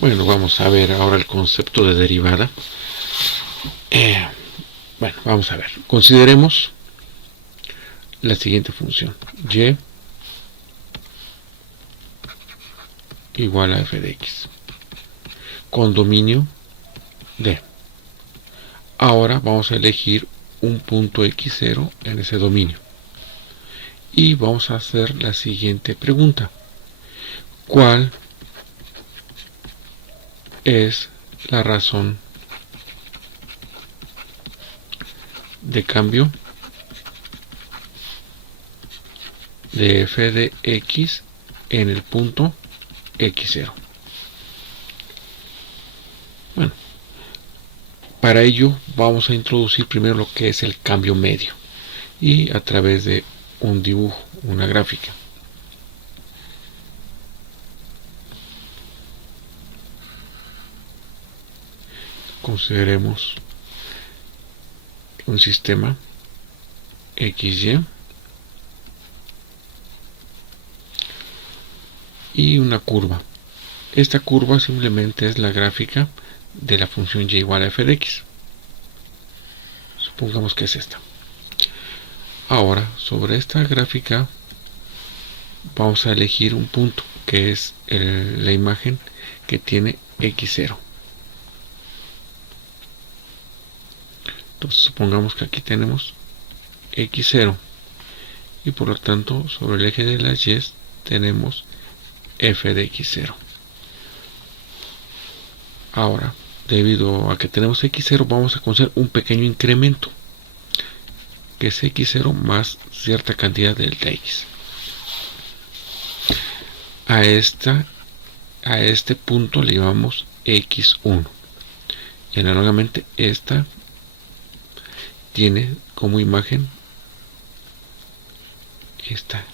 Bueno, vamos a ver ahora el concepto de derivada. Bueno, vamos a ver. Consideremos la siguiente función. Y igual a f de x con dominio D. Ahora vamos a elegir un punto x0 en ese dominio. Y vamos a hacer la siguiente pregunta. ¿Cuál es la razón de cambio de f de x en el punto x0? Bueno, para ello vamos a introducir primero lo que es el cambio medio y a través de un dibujo, una gráfica. Consideremos un sistema XY y una curva. Esta curva simplemente es la gráfica de la función y igual a f de x. Supongamos que es esta. Ahora, sobre esta gráfica vamos a elegir un punto que es la imagen que tiene x0. Entonces supongamos que aquí tenemos x0 y por lo tanto sobre el eje de las y tenemos f de x0. Ahora, debido a que tenemos x0, vamos a conocer un pequeño incremento que es x0 más cierta cantidad de delta x. A este punto le llamamos x1 y análogamente esta tiene como imagen esta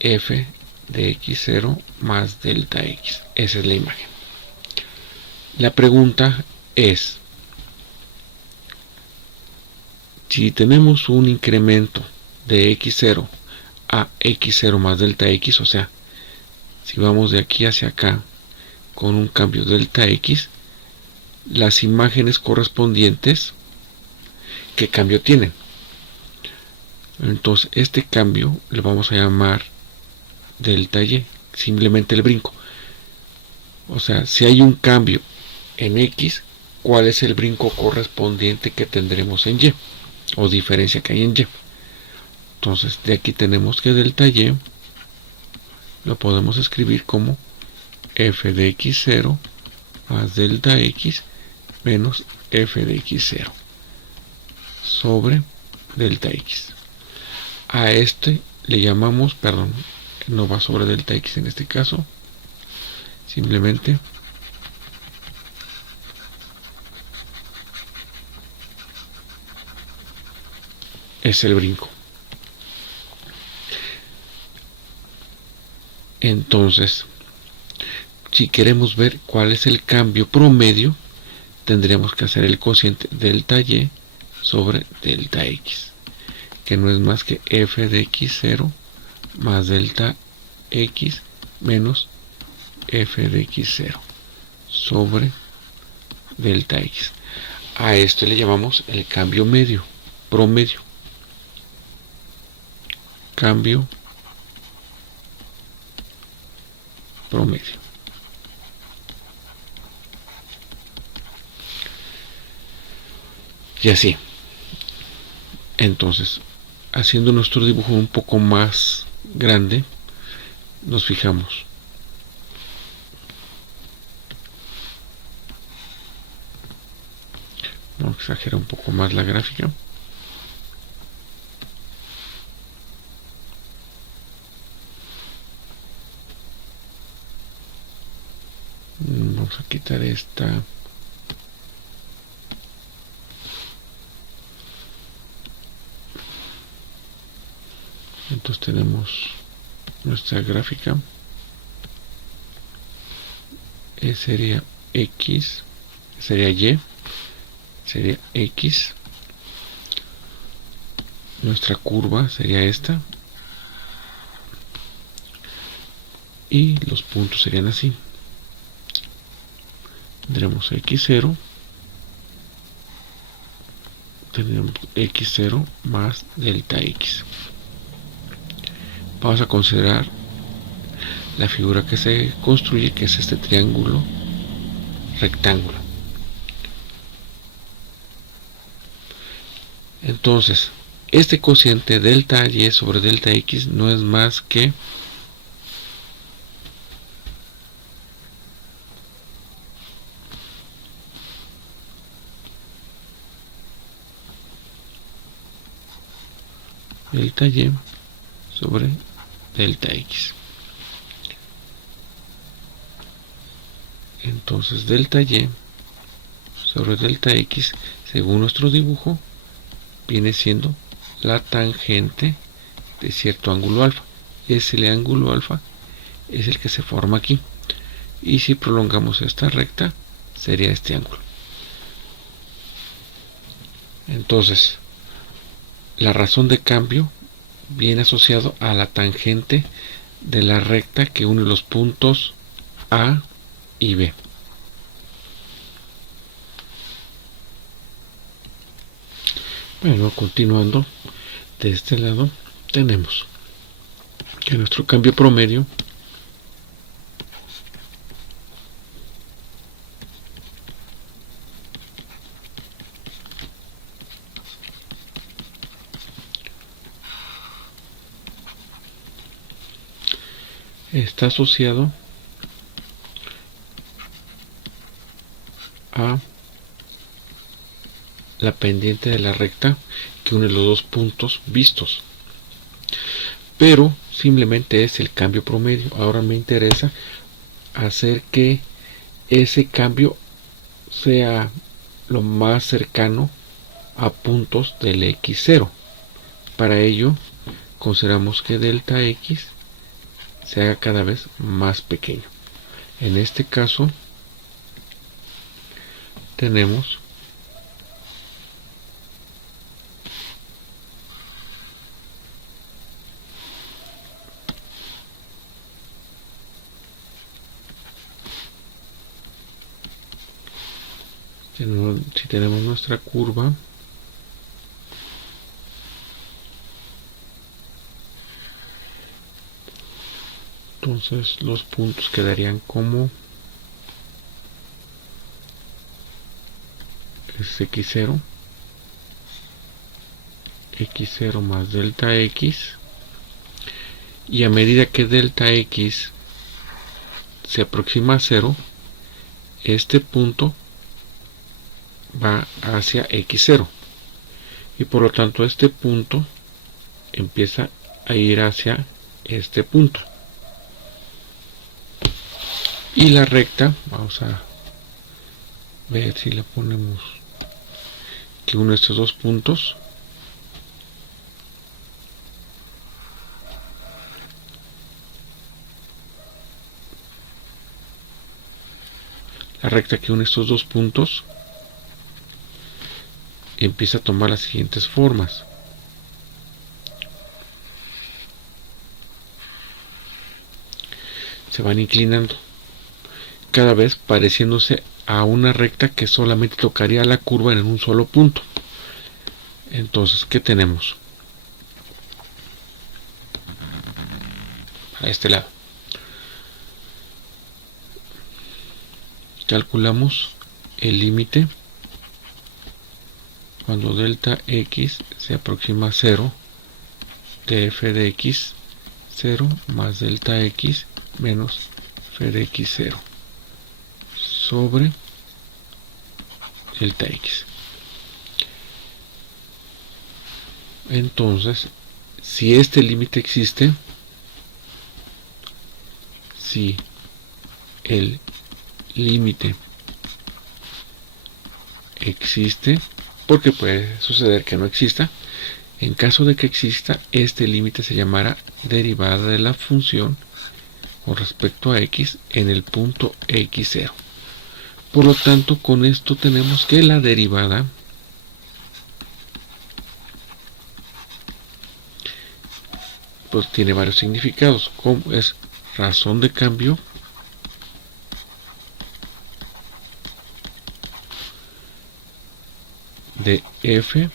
f de x0 más delta x. Esa es la imagen. La pregunta es, si tenemos un incremento de x0 a x0 más delta x, o sea, si vamos de aquí hacia acá con un cambio delta x, las imágenes correspondientes, ¿qué cambio tienen? Entonces este cambio le vamos a llamar delta y, simplemente el brinco. O sea, si hay un cambio en x, ¿cuál es el brinco correspondiente que tendremos en y? O diferencia que hay en y. Entonces de aquí tenemos que delta y lo podemos escribir como f de x0 más delta x menos f de x0 sobre delta x. A este le llamamos, perdón, no va sobre delta x en este caso, simplemente es el brinco. Entonces, si queremos ver cuál es el cambio promedio, tendríamos que hacer el cociente delta y sobre delta x, que no es más que f de x0 más delta x menos f de x0 sobre delta x. A esto le llamamos el cambio medio, promedio. Cambio promedio. Y así. Entonces, haciendo nuestro dibujo un poco más grande, nos fijamos. Vamos a exagerar un poco más la gráfica. Vamos a quitar esta. Entonces tenemos nuestra gráfica. Sería x, sería y, sería x. Nuestra curva sería esta. Y los puntos serían así. tendremos x0, tendremos x0 más delta x. Vamos a considerar la figura que se construye, que es este triángulo rectángulo. Entonces, este cociente delta y sobre delta x no es más que delta y sobre delta x. Entonces delta y sobre delta x, según nuestro dibujo, viene siendo la tangente de cierto ángulo alfa. Ese ángulo alfa es el que se forma aquí. Y si prolongamos esta recta, sería este ángulo. Entonces, la razón de cambio viene asociado a la tangente de la recta que une los puntos A y B. Bueno, continuando, de este lado tenemos que nuestro cambio promedio está asociado a la pendiente de la recta que une los dos puntos vistos, pero simplemente es el cambio promedio. Ahora me interesa hacer que ese cambio sea lo más cercano a puntos del x0. Para ello consideramos que delta x se haga cada vez más pequeño. En este caso tenemos si tenemos nuestra curva, entonces los puntos quedarían como es x0 más delta x, y a medida que delta x se aproxima a 0, este punto va hacia x0 y por lo tanto este punto empieza a ir hacia este punto, y la recta, vamos a ver si le ponemos que une estos dos puntos, la recta que une estos dos puntos empieza a tomar las siguientes formas. Se van inclinando, cada vez pareciéndose a una recta que solamente tocaría la curva en un solo punto. Entonces, ¿qué tenemos? A este lado calculamos el límite cuando delta x se aproxima a 0 de f de x 0 más delta x menos f de x0 sobre delta x. Entonces, si este límite existe, si el límite existe, porque puede suceder que no exista, en caso de que exista, este límite se llamará derivada de la función con respecto a x en el punto x0. Por lo tanto, con esto tenemos que la derivada pues tiene varios significados, como es razón de cambio de f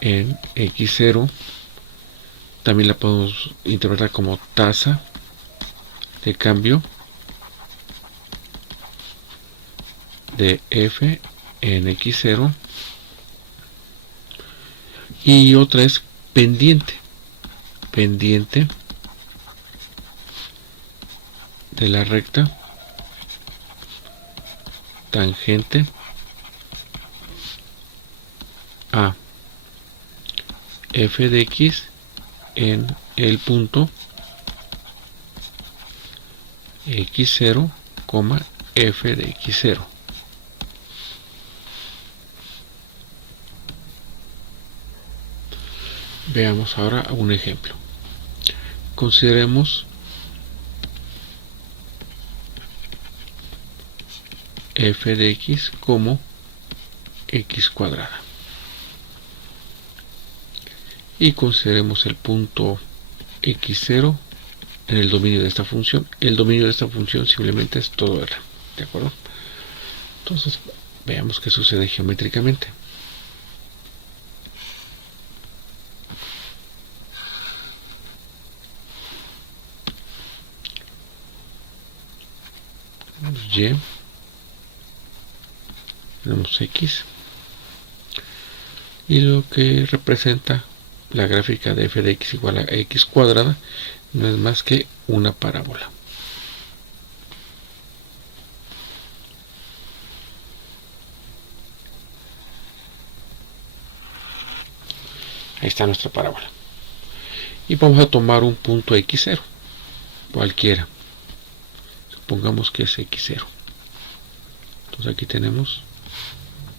en x0. También la podemos interpretar como tasa de cambio de f en x0. Y otra es pendiente de la recta tangente a f de x en el punto x0, f de x0. Veamos ahora un ejemplo. Consideremos f de x como x cuadrada. Y consideremos el punto x0 en el dominio de esta función. El dominio de esta función simplemente es todo R. ¿De acuerdo? Entonces, veamos qué sucede geométricamente. Y, tenemos x, y lo que representa la gráfica de f de x igual a x cuadrada no es más que una parábola. Ahí está nuestra parábola. Y vamos a tomar un punto x0, cualquiera. Supongamos que es x0. Entonces aquí tenemos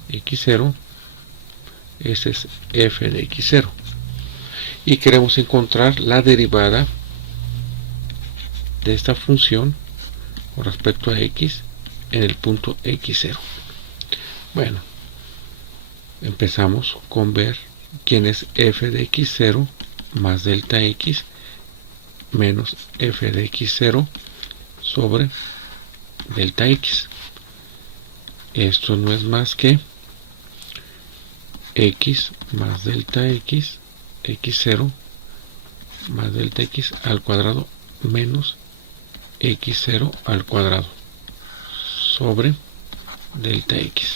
x0. Este es f de x0. Y queremos encontrar la derivada de esta función con respecto a x en el punto x0. Bueno, empezamos con ver quién es f de x0 más delta x menos f de x0 sobre delta x. Esto no es más que x más delta x, x0 más delta x al cuadrado menos x0 al cuadrado sobre delta x.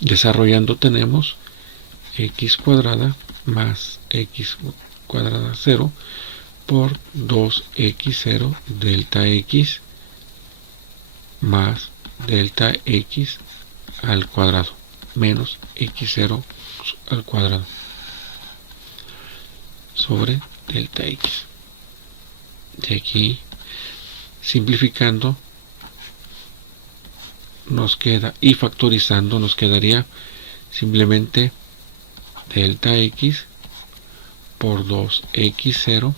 Desarrollando tenemos x cuadrada más x cuadrada 0 por 2x0 delta x más delta x al cuadrado menos x0 al cuadrado sobre delta x. De aquí, simplificando, nos queda, y factorizando, nos quedaría simplemente delta x por 2x0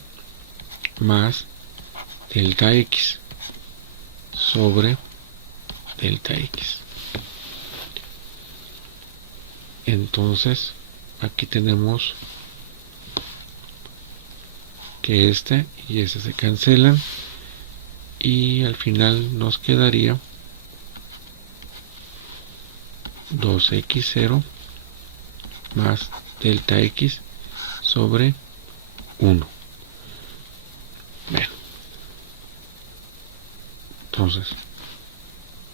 más delta x sobre delta x. Entonces aquí tenemos que este y este se cancelan y al final nos quedaría 2x0 más delta x sobre 1. Bueno, entonces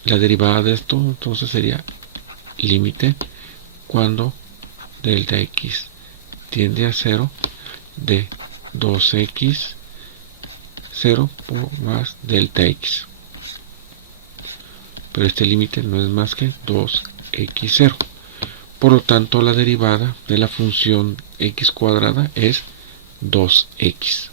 la derivada de esto entonces sería límite cuando delta x tiende a 0 de 2x 0 por más delta x. Pero este límite no es más que 2x0. Por lo tanto, la derivada de la función x cuadrada es 2x.